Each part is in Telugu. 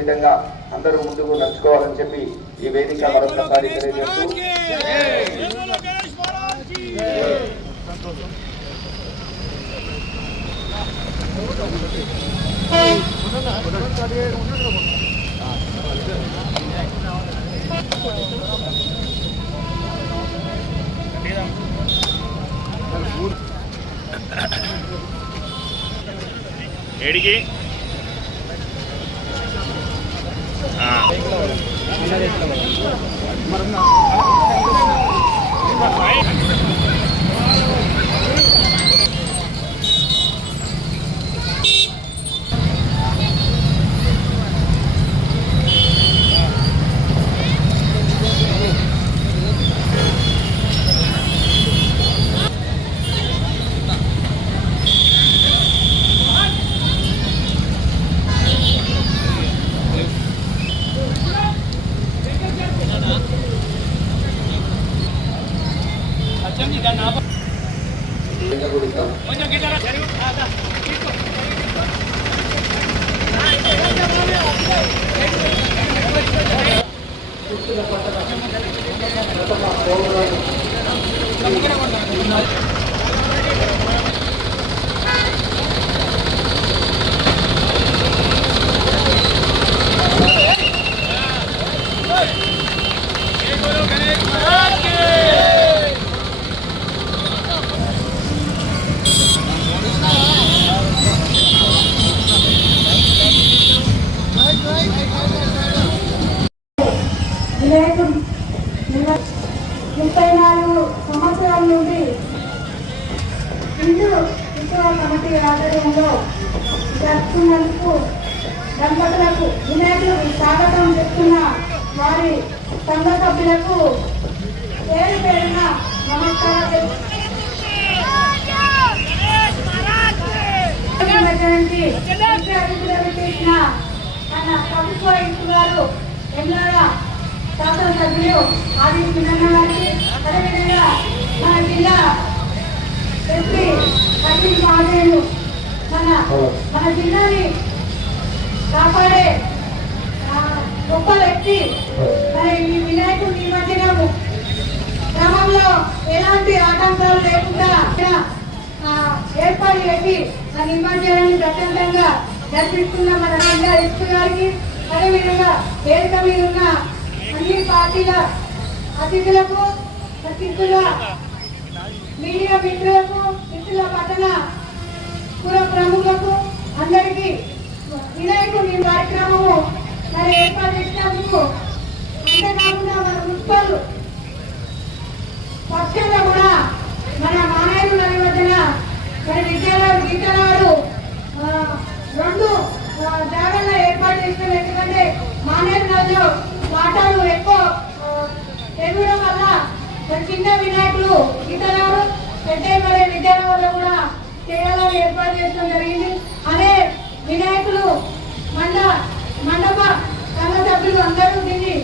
విధంగా అందరూ ముందుకు నడుచుకోవాలని చెప్పి ఈ వేదిక మరొకసారి తెలియజేస్తూ ఏడికి ఆ. వినాయకుడు ముప్పై నాలుగు సంవత్సరాల నుండి హిందూ ఉత్సవ కమిటీ ఆధ్వర్యంలో జరుపుకున్నందుకు దంపతులకు వినాయకులకు స్వాగతం చెప్తున్న వారి సంఘ సభ్యులకు పేరు పేరున నమస్కారం చేసిన మన ప్రభుత్వ ఇంటుగారు ఎన్నర శాసనసభ్యులు ఆది చిన్న గారికి అదేవిధంగా మన జిల్లా కఠిన మహాదేవులు మన మన జిల్లాని కాపాడే గొప్ప వ్యక్తి. మరి ఈ వినాయకుడు నిమజ్జనము గ్రామంలో ఎలాంటి ఆటంకాలు లేకుండా ఏర్పాటు చేసి ఆ నిమజ్జనాన్ని ప్రశాంతంగా జరిపిస్తున్న మన జిల్లా ఎస్పీ గారికి అదేవిధంగా వేదిక మీద ఉన్న అన్ని పార్టీల అతిథులకు అతిథుల మీడియా మిత్రులకు మిత్రుల పట్టణ పుర ప్రముఖులకు అందరికీ వినాయకుడి కార్యక్రమము మరి ఏర్పాటు చేసినందుకు అంతేకాకుండా మన మున్సిపల్ పక్షంగా కూడా మన మానేరు నది మధ్యన మరి విద్యాలయ గీతనాడు రెండు ఆ, జాగాల్లో ఏర్పాటు చేసినాం ఎందుకంటే మానేరు నదిలో వాటాలు ఎక్కువ ఆ, పెరగడం వల్ల చిన్న వినాయకులు గీతనాడు పెద్ద పడే విద్యాలయంలో కూడా కేరళ ఏర్పాటు చేయడం జరిగింది. అదే వినాయకులు మండ మండప సంఘ సభ్యులు అందరూ దీన్ని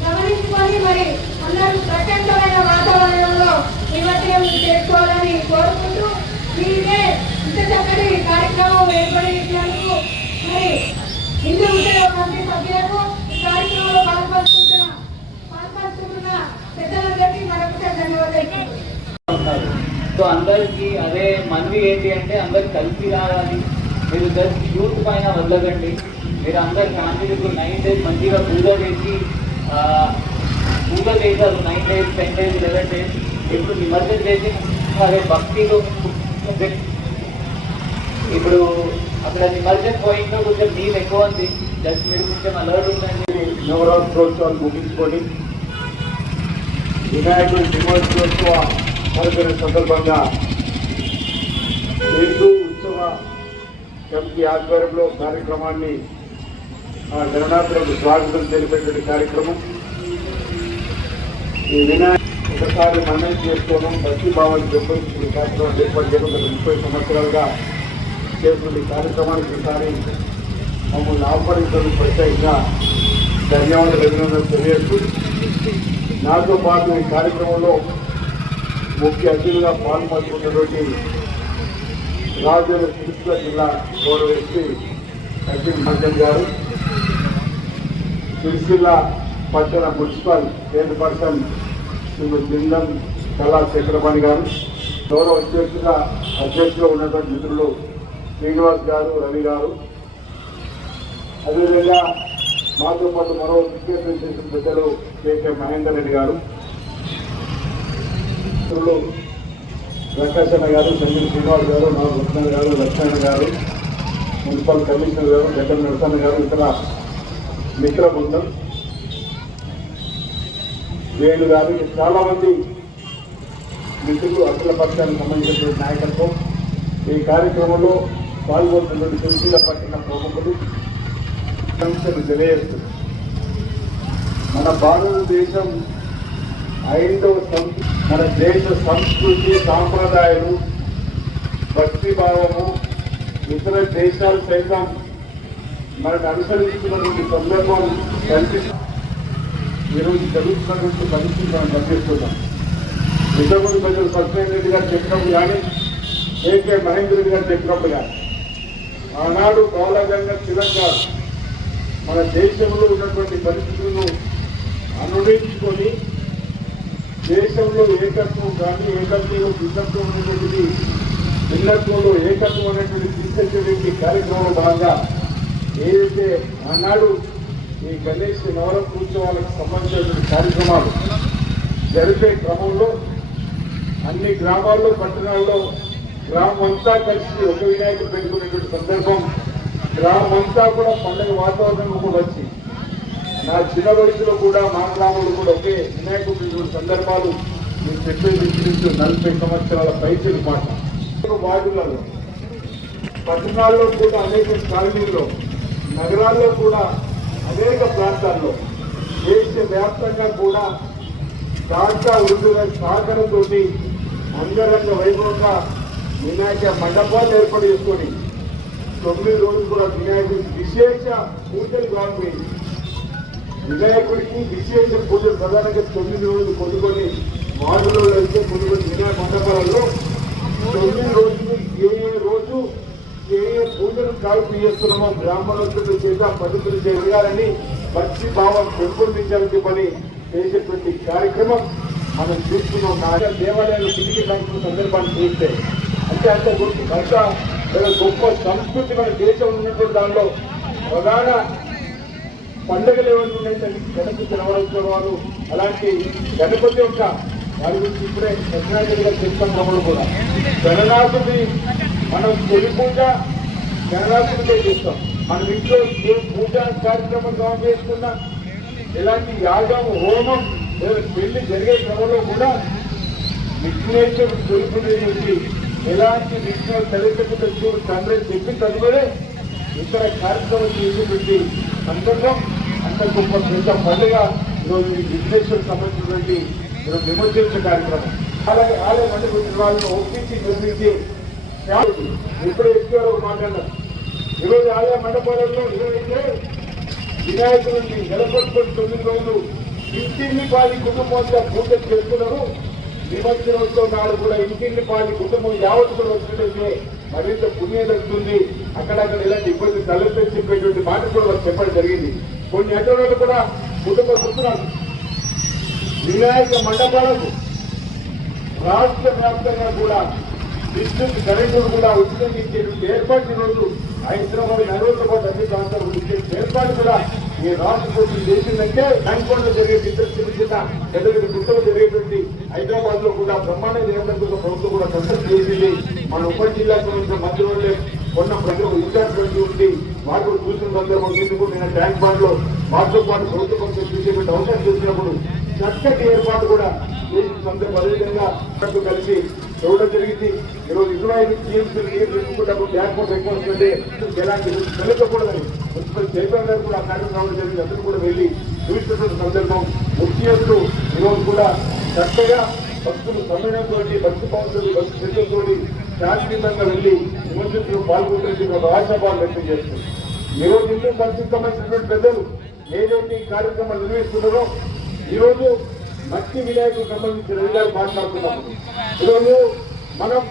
గమనించుకొని మరి అందరూ ప్రశాంతమైన వాతావరణంలో నిమజ్జనం చేసుకోవాలని కోరుకుంటూ మీరే ఇంత చక్కటి కార్యక్రమం ఏర్పడినందుకు మరి హిందూ ఉద్యోగ కమిటీ సభ్యులకు ఈ కార్యక్రమంలో పాల్పంచుకుంటున్న పాల్పంచుకుంటున్న పెద్దలందరికీ మరొకసారి ధన్యవాదాలు సో అందరికీ అదే మనవి ఏంటి అంటే అందరికి కలిసి రావాలి. మీరు జస్ట్ యూత్ పైన వదలకండి. మీరు అందరు ఫ్యామిలీకు నైన్ డేస్ మంచిగా పూజ చేసి పూజ చేశారు. Nine days ten days eleven days. ఇప్పుడు నిమజ్జనం చేసి అదే భక్తిలో ఇప్పుడు అక్కడ నిమజ్జనం పోయిందో కొంచెం నీళ్ళు ఎక్కువ ఉంది. జస్ట్ మీరు కొంచెం అలర్ట్ ఉందండి నవరాత్రోత్సవాలు ముగించుకొని వినాయకుడి దినోత్సవ పరిసర సందర్భంగా హిందూ ఉత్సవ కమిటీ ఆధ్వర్యంలో కార్యక్రమాన్ని ఆ గణనాథులకు స్వాగతం తెలిపేటువంటి కార్యక్రమం. ఈ వినాయక ఒకసారి మనం చేసుకోవడం భక్తి భావాన్ని పెంపొందించిన కార్యక్రమం ఏర్పాటు చేయడం గత ముప్పై సంవత్సరాలుగా చేస్తున్న కార్యక్రమానికి ఈసారి మమ్మల్ని ఆహ్వానించడం ప్రత్యేకంగా ధన్యవాదాలు అభినందనలు తెలియజేస్తూ. నాతో పాటు ఈ కార్యక్రమంలో ముఖ్య అతిథిగా పాల్పంచుకున్నటువంటి రాజుల చికిత్స జిల్లా గౌరవ వ్యక్తి అఖిల్ మహజన్ గారు సిరిసిల్ల పట్టణ మున్సిపల్ చైర్పర్సన్ శ్రీమతి బృందం కళా చక్రపాణి గారు గౌరవ అధ్యక్షుల అధ్యక్షులు ఉన్నటువంటి మిత్రులు శ్రీనివాస్ గారు రవి గారు. అదేవిధంగా మాతో పాటు మరో విజ్ఞప్తి చేసిన పెద్దలు కేకే మహేందర్ రెడ్డి గారు. మిత్రులు ప్రకాశన్న గారు సంజయ్ శ్రీనివాస్ గారు నా రత్న గారు లక్ష్మణ గారు మున్సిపల్ కమిషనర్ గారు జగన్ నరసన్న గారు ఇతర మిత్ర బృందం వేణు గారు చాలామంది మిత్రులు అఖిల పక్షానికి సంబంధించినటువంటి నాయకత్వం. ఈ కార్యక్రమంలో పాల్గొంటున్నటువంటి సుశీల పట్టిన ప్రముఖులు సంస్థలు తెలియజేస్తుంది మన భారతదేశం ఐదవ మన దేశ సంస్కృతి సాంప్రదాయాలు భక్తి భావము ఇతర దేశాలు సైతం మనకు అనుసరిస్తున్నటువంటి సందర్భం కనిపిస్తుంది ఈరోజు జరుగుతున్నటువంటి పరిస్థితి మనం గమనిస్తున్నాం. నిజముడు ప్రజలు సత్యనారాయణ రెడ్డి గారు చెప్పినప్పుడు కానీ ఏకే మహేంద్ర రెడ్డి గారు చెప్పినప్పుడు కానీ ఆనాడు బాలగంగ తిలక్ మన దేశంలో ఉన్నటువంటి పరిస్థితులను అనుభవించుకొని దేశంలో ఏకత్వం కానీ ఏకత్వంలో భిన్నత్వం అనేటువంటిది భిన్నత్వంలో ఏకత్వం అనేటువంటి తీసుకొచ్చేటువంటి కార్యక్రమంలో భాగంగా ఏదైతే ఆనాడు ఈ గణేష్ నవరాత్రి ఉత్సవాలకు సంబంధించిన కార్యక్రమాలు జరిపే క్రమంలో అన్ని గ్రామాల్లో పట్టణాల్లో గ్రామం అంతా కలిసి ఒక వినాయకుడు పెట్టుకునేటువంటి సందర్భం గ్రామం అంతా కూడా పండుగ వాతావరణం కూడా వచ్చి నా చిన్న వయసులో కూడా మా కూడా ఒకే వినాయకుడు సందర్భాలు నేను చెప్పేది నలభై సంవత్సరాల పైసలు మాట. వార్డులలో పట్టణాల్లో కూడా అనేక కాలనీల్లో నగరాల్లో కూడా అనేక ప్రాంతాల్లో దేశ వ్యాప్తంగా కూడా దాంట్లో వృద్ధుల సహకారంతో అంగరంగ వైభవంగా వినాయక మండపాలు ఏర్పాటు చేసుకొని తొమ్మిది రోజులు కూడా వినాయకుడి విశేష పూజలు కావాలి వినాయకుడికి విశేష పూజలు ప్రధానంగా తొమ్మిది రోజులు కొనుక్కొని వార్డులో అయితే కొనుగోలు వినాయక మండపాలలో తొమ్మిది రోజులు ఏ ఏ రోజు ఏ ఏ పూజలు కాల్పు చేస్తున్నామో బ్రాహ్మణోత్తుల చేత పద్ధతులు జరగాలని పచ్చి భావం పెంపొందించాలని పని చేసేటువంటి కార్యక్రమం మనం చూస్తున్నాం. నాగా దేవాలయాలు తిరిగి కలుపుకున్న సందర్భాన్ని చూస్తే అంటే అంత గొప్ప అంత గొప్ప సంస్కృతి మన దేశం ఉన్నటువంటి దానిలో ప్రధాన పండుగలు ఏమైనా ఉన్నాయంటే గణపతి నవరాత్రులు అలాంటి గణపతి యొక్క వారి గురించి ఇప్పుడే సత్యనారాయణ చెప్తాం తమ్ముడు కూడా. గణనాథుడి మనం తొలి పూజ గణనాథుడికే చేస్తాం. మనం ఇంట్లో ఏ పూజ కార్యక్రమం కావాలి చేసుకున్నా ఇలాంటి యాగం హోమం లేదా పెళ్ళి జరిగే క్రమంలో కూడా విఘ్నేశ్వరుడు తొలిపుడి నుంచి ఎలాంటి విఘ్నం తలెత్తకుండా చూడు తండ్రి చెప్పి తదుపరి ఇతర కార్యక్రమం చేసేటువంటి సందర్భం అంత గొప్ప పెద్ద పండుగ ఈరోజు ఈ సంబంధించినటువంటి ఈరోజు విమర్శించే కార్యక్రమం. అలాగే ఆలయ మండలి వాళ్ళని ఒప్పించి నిర్మించి ఇప్పుడు ఎక్కువ మాట్లాడారు ఈరోజు ఆలయ మండపాలలో ఏదైతే వినాయకుడిని నెలకొల్పుకొని తొమ్మిది రోజులు ఇంటిని పాలి కుటుంబంగా పూజ చేస్తున్నారు. నిమజ్జనోత్సవం నాడు కూడా ఇంటిని పాలి కుటుంబం యావత్ కూడా వచ్చినట్లయితే మరింత పుణ్యం దక్కుతుంది అక్కడక్కడ ఇలాంటి ఇబ్బంది తలెత్తని చెప్పేటువంటి మాట కూడా వారు చెప్పడం జరిగింది. కొన్ని అడ్డలు కూడా కుటుంబ కూర్చున్నారు వినాయక మండపాలకు రాష్ట్ర వ్యాప్తంగా కూడా విద్యుత్ కరెంటు కూడా ఉచితంగా ఇచ్చేటువంటి ఏర్పాటు రోజు హైదరాబాద్ నగరంతో పాటు అన్ని ప్రాంతాలు ఇచ్చే ఏర్పాటు కూడా ఈ రాష్ట్ర ప్రభుత్వం చేసిందంటే బ్యాంకులో జరిగే ఇద్దరు చిన్న చిన్న పెద్ద పెద్ద గుట్టలు జరిగేటువంటి హైదరాబాద్లో కూడా బ్రహ్మాండ నియంత్రణ ప్రభుత్వం కూడా కన్సల్ట్ చేసింది. మన ఉప జిల్లాకు మధ్య ఉన్న కొన్న ప్రజలు ఇన్ఛార్జ్ ఉండి వారు చూసిన సందర్భం తీసుకుని నేను ట్యాంక్ బండ్లో వాటితో పాటు ప్రభుత్వ పక్షం చూసేటువంటి అవసరం చూసినప్పుడు చక్కటి ఏర్పాటు కూడా చేసిన సందర్భం అదేవిధంగా మనకు కలిసి చూడడం జరిగింది. ఈరోజు ఇరవై ఐదు టీఎంసీ నీరు నింపుకున్నప్పుడు బ్యాక్ వాటర్ ఎక్కువ ఎలాంటి వెళ్ళకూడదని మున్సిపల్ చైర్మన్ గారు కూడా ఆ కార్యక్రమం జరిగింది. అందరూ కూడా వెళ్ళి చూసినటువంటి సందర్భం. ముఖ్యంగా ఈరోజు కూడా చక్కగా భక్తులు సమయంతో భక్తి పౌరులు భక్తి శ్రద్ధతో శాంతియుతంగా వెళ్ళి నిమజ్జనంలో పాల్గొంటే ఒక ఆశాభావం వ్యక్తం చేస్తుంది ఈరోజు హిందూ సంస్కృతి సంబంధించినటువంటి పెద్దలు ఏదైతే ఈ కార్యక్రమాలు నిర్వహిస్తున్నారో ఈరోజు మట్టి వినాయకులకు సంబంధించిన విధాలు మాట్లాడుతున్నాము ఈరోజు మనం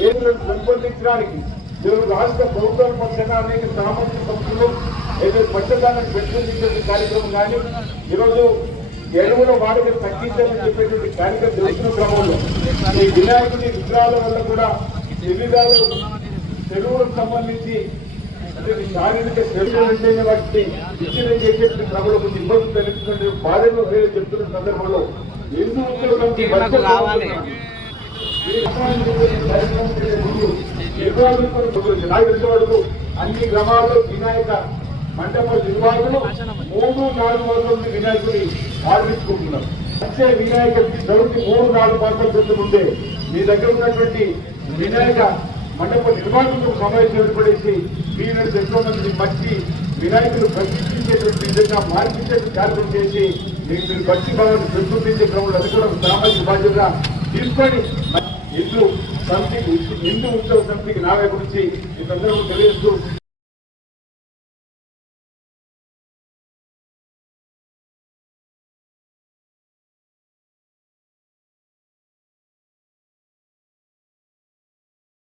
ఏదులను పెంపొందించడానికి ఈరోజు రాష్ట్ర ప్రభుత్వం పక్షాన అనేక సామాజిక సంస్థలు ఏదైతే పచ్చదానం పెంపొందించే కార్యక్రమం కానీ ఈరోజు ఎరువుల వాడిని తగ్గించాలని చెప్పేటువంటి కార్యక్రమం చేస్తున్న క్రమంలో ఈ వినాయకుడి విగ్రహాల వల్ల కూడా వివిధాలు చెరువులకు సంబంధించి శారీరక శ్రమ ఉంటేనే వాటిని విచ్ఛిన్నం చేసేటువంటి క్రమంలో కొంచెం ఇబ్బంది బాధలు వేరే చెప్తున్న సందర్భంలో ఎందుకు వరకు అన్ని గ్రామాల్లో వినాయక మండప నిర్వాహకులు మూడు నాలుగు వందల మంది వినాయకుని ఆర్పించుకుంటున్నారు వచ్చే వినాయక చవితి మూడు నాలుగు మాసాల క్రితం ముందే మీ దగ్గర ఉన్నటువంటి వినాయక మండప నిర్వాహకులకు సమావేశం ఏర్పడేసి మీరు ఎంతో మంది మట్టి వినాయకులు ప్రతిష్ఠించేటువంటి విధంగా మార్పించేటువంటి కార్యక్రమం చేసి మీరు మీరు భక్తి భావాన్ని పెంపొందించే క్రమంలో అది కూడా సామాజిక బాధ్యత తీసుకొని హిందూ సమితికి హిందూ ఉత్సవ సమితికి నా వైపు నుంచి ఈ తెలియజేస్తూ